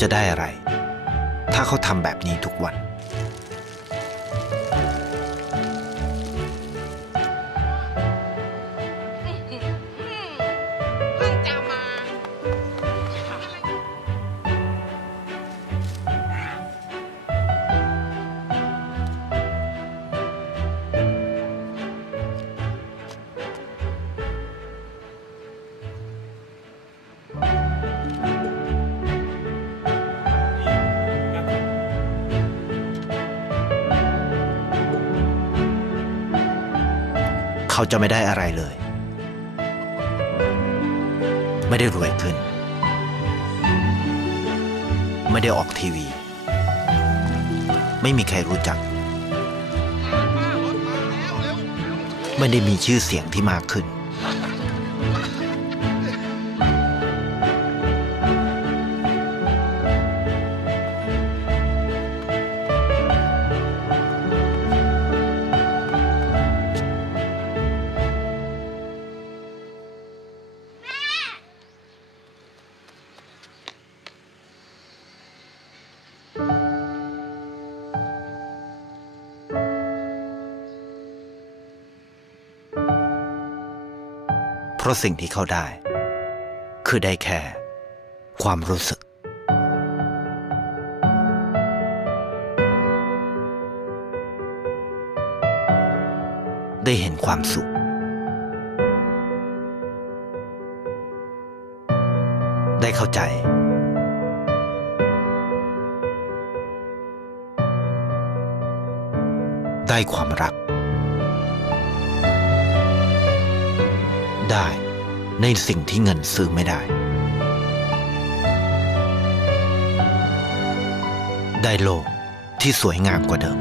จะได้อะไรถ้าเขาทำแบบนี้ทุกวันเพิ่งจะมา เขาจะไม่ได้อะไรเลย ไม่ได้รวยขึ้น ไม่ได้ออกทีวี ไม่มีใครรู้จัก ไม่ได้มีชื่อเสียงที่มากขึ้น เพราะสิ่งที่เขาได้ คือได้แค่ความรู้สึก ได้เห็นความสุข ได้เข้าใจ ได้ความรัก ได้ในสิ่งที่เงินซื้อไม่ได้ ได้โลกที่สวยงามกว่าเดิม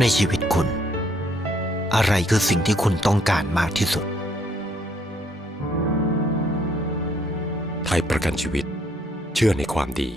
ในชีวิตคุณ อะไรคือสิ่งที่คุณต้องการมากที่สุด ไทยประกันชีวิตเชื่อในความดี